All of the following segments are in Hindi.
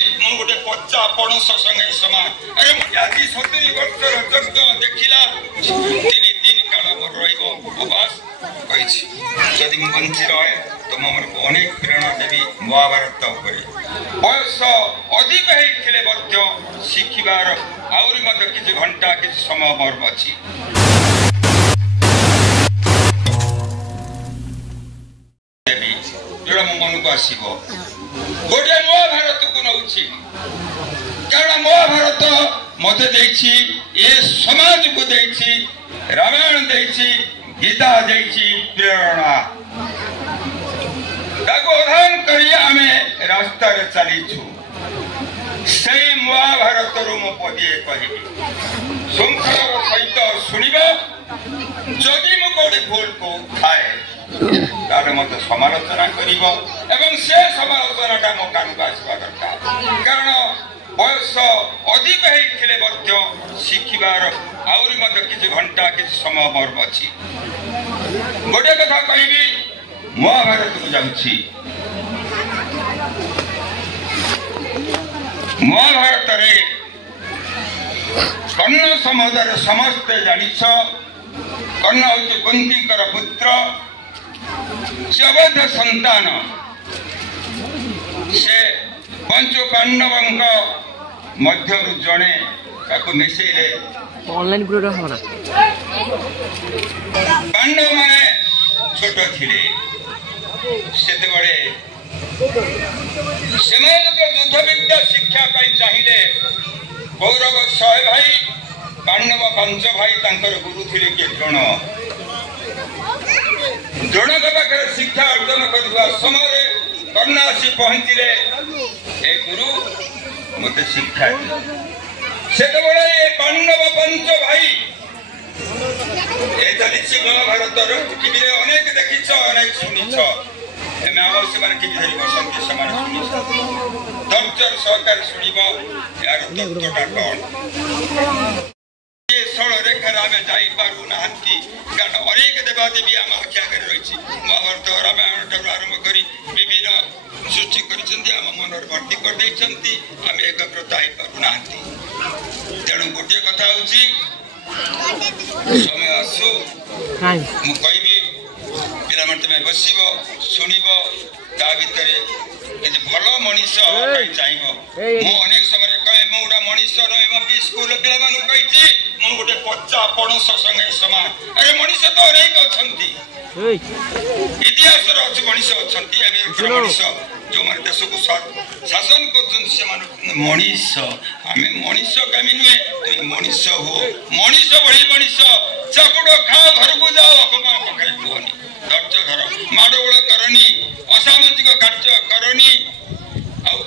गोटे पचा पणस संगे समान अरे आज 70 वर्षर यज्ञ देखिला 3 दिन काल मोर रवास कही जदि मुझे बंची रहे तो मुझे अनेक प्रेरणा देवी महाभारत बयस अधिक होते शिखार आहरी किसी घंटा किसी समय मोर अच्छी जोड़ा मो मन को आसब गोटे महाभारत को नौ कारण महाभारत मत ये समाज को रामायण गीता प्रेरणा उदाहरण कर रास्ता चलीचु से महाभारत मु पदे कह श्रृंखलार सहित शुणा जदि मुझे भूल को थाए तार मत समालोचना कर से समालोचना मो कान को आसवा दरकार कारण बयस अधिक होते शिखार आहरी किसी घंटा किसी समय मोर अच्छी गोटे कथा कहि महाभारत को जाऊँगी महाभारत रे कर्ण समुदाय समस्ते जानिछ कर्ण हूँ कुंतीकर पुत्र से अवध संतान से पंच पांडव मध्य जड़े मिसेले ऑनलाइन पांडव माने छोट थिले युद्ध विद्या शिक्षा चाहिए कौरव 100 भाई पांडव 5 भाई गुरु थे किए द्रोण पाखे शिक्षा अर्जन करने समय कर्ण आसी पहुंचले ए गुरु मत शिक्षा से पांडव 5 भाई चली महाभारत टीवी अनेक देखी अनेक शुणीच धैर्य सहकार शुणव यार तत्वटा कौन स्थल रेखार आम जापना कारण अनेक देवादेवी आम आखि आगे रही महाभारत रामायण ठार आरंभ कर विभिन्न सृष्टि कर मन भर्ती करदे आम एकाग्रता हो पारना तेणु गोटे कथा समय आसू मु कहि पिला तुम बस शुणव ता भर किसी भल मनीष चाहिए मु अनेक समय कहे मुझे मनीष नुहे स्कूल पिला कही मु गोटे पचा पणस संगे समान अरे मनीष तो अनेक अच्छा इतिहास मनीष अच्छा मनीष जो मैंने देश को शासन कर मनीष आम मनीष कमी नुहे मनीष हो मनीष भली मनीष चापुड़ खाओ घर को जाओ अपना पाखे कहनी धैर्य धर माड़गोल करनी असामाजिक कार्य करनी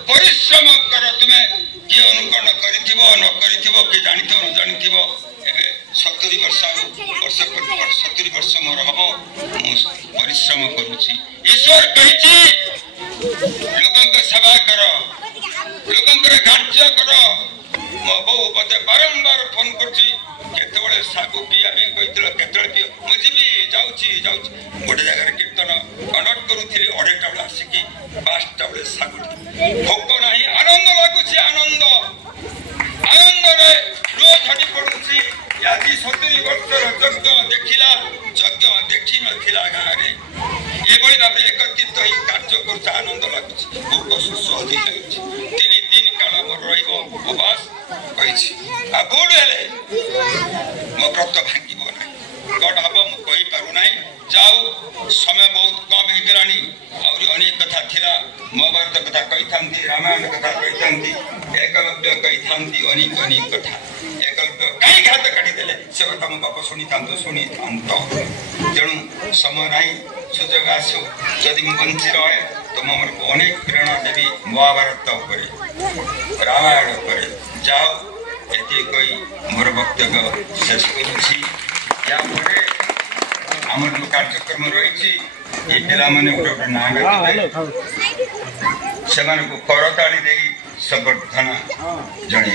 परिश्रम कर तुम्हें किए अनुकरण कर किए जानी न जानी 70 वर्ष 70 वर्ष मोर हम परिश्रम करुच्ची ईश्वर कही लोक सेवा कर लोक कार्य कर मो बो मत बारंबार फोन कर सागु पिया कही पी मुझे भी जाऊँ गोटे जगह कीर्तन कंडक्ट करुली 2:30 बेले आसिकी 5टा बेले सागु भोक ना आनंद लगुच आनंद आनंद रोज झड़ी पड़ुची आज 70 वर्षर यज्ञ देखिला यज्ञ देखी नथिला गाँव ये भाव एकत्रित हो कार्य कर आनंद लगुच भोक शोष अधिक लगे 3 दिन काल मोर रवास कही भूल हेले मो व्रत भांगब ना कौन हम मुझे पारना जाऊ समय बहुत कम हो अनेक कथा थिला महाभारत कथा कही रामायण कथा कही एकलव्य कही अनेक अनेक कथा एकलव्य कहीं घात काटिदेले से कथा मो बाप शुणी था तेणु समय ना सुजोग आसू जदि मुझे बंची रहे तो मुझे अनेक प्रेरणा देवी महाभारत रामायण जाओ ये कही मोर वक्तव्य शेष करुच्ची आम जो कार्यक्रम रही ये पिला गोटे ना से करताली संबर्धना जन।